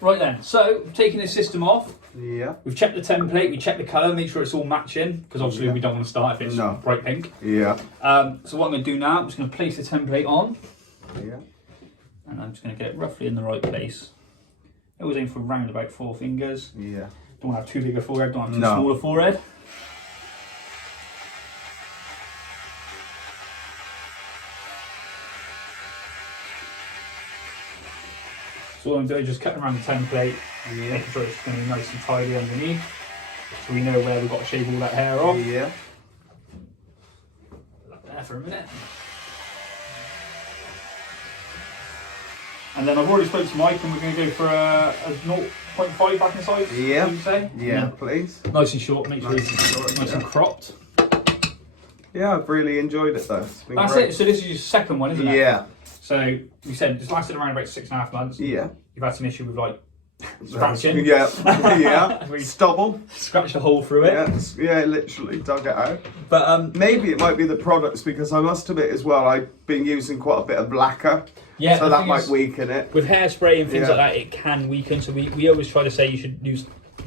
Right then, so taking this system off. Yeah. We've checked the template, we checked the colour, make sure it's all matching, because obviously we don't want to start if it's bright pink. Yeah. So what I'm going to do now, I'm just going to place the template on. Yeah. And I'm just going to get it roughly in the right place. I always aim for round about 4 fingers. Yeah. Don't want to have too big a forehead, don't have too small a forehead. So what I'm doing is just cutting around the template, making sure it's going to be nice and tidy underneath, so we know where we've got to shave all that hair off. Yeah. Look there for a minute. And then I've already spoken to Mike, and we're going to go for a 0.5 back in size. Yeah. Would you say? Yeah, please. Nice and short, make sure it's nice and cropped. Yeah, I've really enjoyed it though. That's it. So this is your second one, isn't it? Yeah. So you said this lasted around about 6.5 months. Yeah. You've had some issue with like scratching. Yeah. Yeah. Stubble. Scratched a hole through it. Yeah, literally dug it out. But maybe it might be the products, because I must admit as well, I've been using quite a bit of lacquer. Yeah. So that might weaken it. With hairspray and things like that, it can weaken. So we always try to say you should use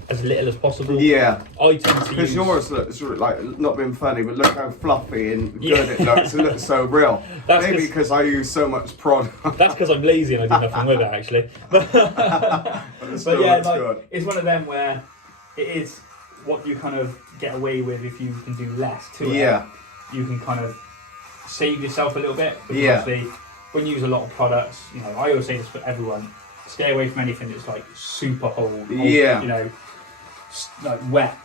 as little as possible. Yeah. I tend to use... Because yours looks like, not being funny, but look how fluffy and good it looks. It looks so real. Maybe because I use so much product. That's because I'm lazy and I do nothing with it, actually. But yeah, like, it's one of them where it is what you kind of get away with if you can do less to it. Yeah. You can kind of save yourself a little bit. Because yeah. obviously, when you use a lot of products, you know, I always say this for everyone, stay away from anything that's like super hold, yeah. you know, like wet,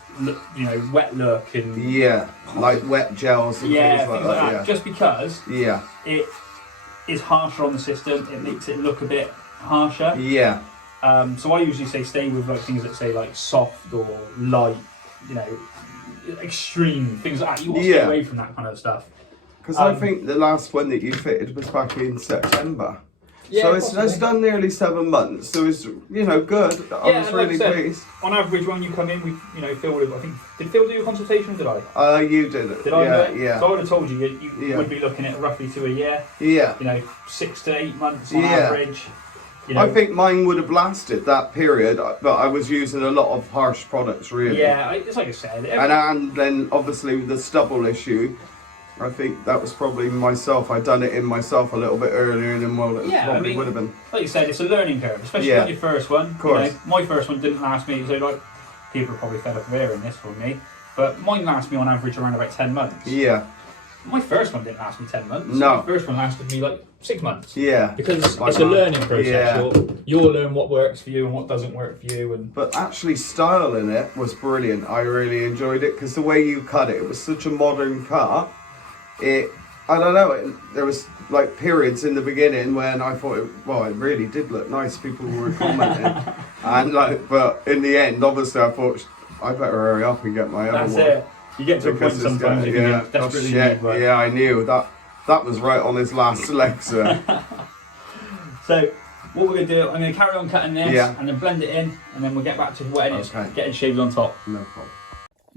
you know, wet look and yeah, like wet gels and things like that. Yeah. Just because it is harsher on the system, it makes it look a bit harsher. Yeah. So I usually say stay with like things that say like soft or light, you know, extreme things like that. You want to stay away from that kind of stuff. Because I think the last one that you fitted was back in September. Yeah, so it's done nearly 7 months, so it's, you know, good. I was really pleased. On average, when you come in, we, you know, Phil would have, I think, did Phil do your consultation, did I? You did it. Did I do it? Yeah. So I would have told you, you would be looking at roughly to a year. Yeah. You know, 6 to 8 months on average. You know. I think mine would have lasted that period, but I was using a lot of harsh products, really. Yeah, it's like I said. And then, obviously, with the stubble issue, I think that was probably myself. I'd done it in myself a little bit earlier than probably would have been. Like you said, it's a learning curve, especially on your first one. Of course. You know, my first one didn't last me, so like people are probably fed up of hearing this from me, but mine lasted me on average around about 10 months. Yeah. My first one didn't last me 10 months. No. My first one lasted me like 6 months. Yeah. Because it's a learning process. Yeah. You'll learn what works for you and what doesn't work for you. But actually styling it was brilliant. I really enjoyed it because the way you cut it was such a modern cut. I don't know, there was like periods in the beginning when I thought, it really did look nice. People were commenting. And but in the end, obviously I thought, I better hurry up and get my other one. That's it. You get to a point sometimes if you get desperately need one. Yeah, I knew. That was right on his last leg, sir. So, what we're going to do, I'm going to carry on cutting this and then blend it in, and then we'll get back to wetting it, getting shaved on top. No problem.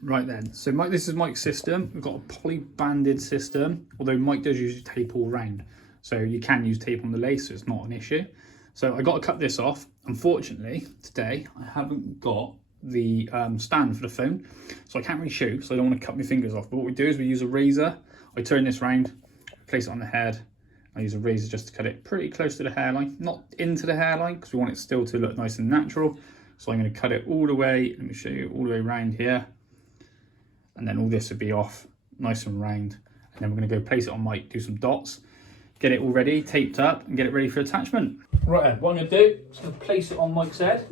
Right then, so this is Mike's system. We've got a poly-banded system, although Mike does use tape all round. So you can use tape on the lace, so it's not an issue. So I got to cut this off. Unfortunately, today, I haven't got the stand for the phone, so I can't really shoot, so I don't want to cut my fingers off. But what we do is we use a razor. I turn this round, place it on the head. I use a razor just to cut it pretty close to the hairline, not into the hairline, because we want it still to look nice and natural. So I'm going to cut it all the way, let me show you, all the way around here. And then all this would be off, nice and round. And then we're going to go place it on Mike, do some dots, get it all ready, taped up, and get it ready for attachment. Right then, what I'm going to do, is going to place it on Mike's head.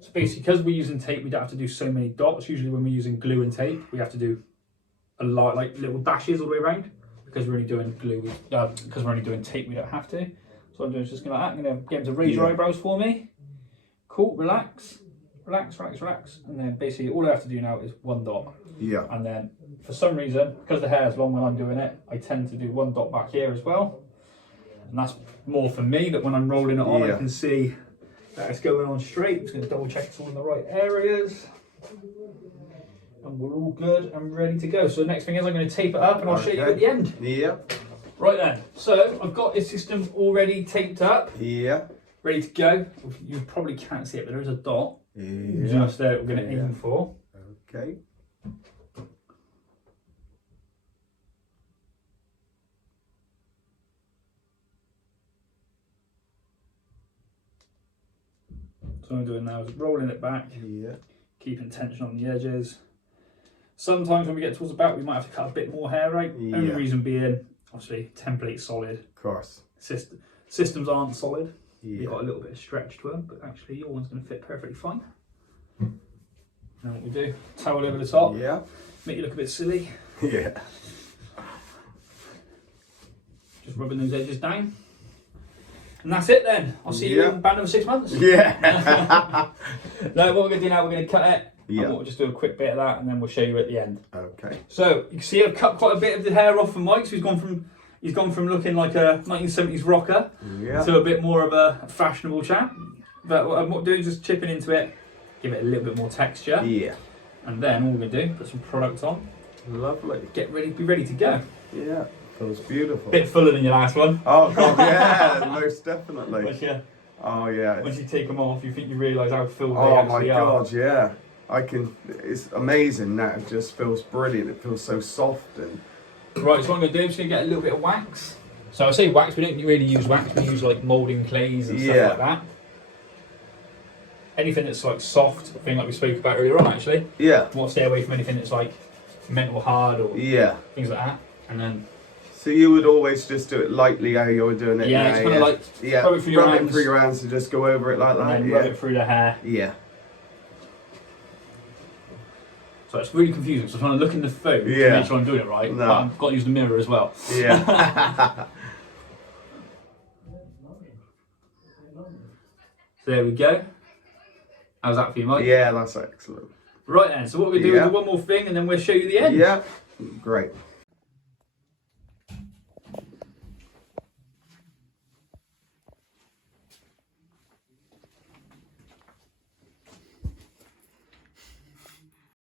So basically, because we're using tape, we don't have to do so many dots. Usually when we're using glue and tape, we have to do a lot, like little dashes all the way around. Because we're only doing glue, because we're only doing tape, we don't have to. So what I'm doing is just going to get him to raise your eyebrows for me. Cool, relax. Relax, relax, relax. And then basically all I have to do now is one dot. Yeah. And then for some reason, because the hair is long when I'm doing it, I tend to do one dot back here as well. And that's more for me, that when I'm rolling it on, I can see that it's going on straight. I'm just going to double check it's all in the right areas. And we're all good and ready to go. So the next thing is I'm going to tape it up and I'll show you at the end. Yeah. Right then, so I've got this system already taped up. Yeah. ready to go. You probably can't see it, but there is a dot just there we're going to aim for. Okay. So what I'm doing now is rolling it back, keeping tension on the edges. Sometimes when we get towards the back, we might have to cut a bit more hair out. Only reason being, obviously, template's solid. Of course. Systems aren't solid. You've got a little bit of stretch to them, but actually your one's going to fit perfectly fine. Now what we do, towel over the top. Yeah. Make you look a bit silly. Yeah. Just rubbing those edges down. And that's it then. I'll see you in about another 6 months. Yeah. No, what we're going to do now, we're going to cut it. Yeah. We'll just do a quick bit of that and then we'll show you at the end. Okay. So you can see I've cut quite a bit of the hair off from Mike. So he's gone from looking like a 1970s rocker to a bit more of a fashionable chap. But what I'm doing is just chipping into it, give it a little bit more texture. Yeah. And then all we're going to do, put some product on. Lovely. Get ready, be ready to go. Yeah. Feels beautiful. Bit fuller than your last one. Oh god, yeah, most definitely. Oh yeah. Once you take them off, you think you realise how filled they Oh actually my are. god, yeah. It's amazing now. It just feels brilliant. It feels so soft and. Right, so what I'm going to do, I'm just going to get a little bit of wax. So I say wax, we don't really use wax, we use like moulding clays and stuff like that. Anything that's like soft, thing like we spoke about earlier on actually. Yeah. You want to stay away from anything that's like metal hard or things like that. And then. So you would always just do it lightly how you're doing it. Yeah, now, it's kind of like rub it through your hands. Through your hands and just go over it like that. And then rub it through the hair. Yeah. So it's really confusing. So I'm trying to look in the phone to make sure I'm doing it right. No. But I've got to use the mirror as well. Yeah. So there we go. How's that for you, Mike? Yeah, that's excellent. Right then, so what we're going to do is do one more thing and then we'll show you the end. Yeah, great.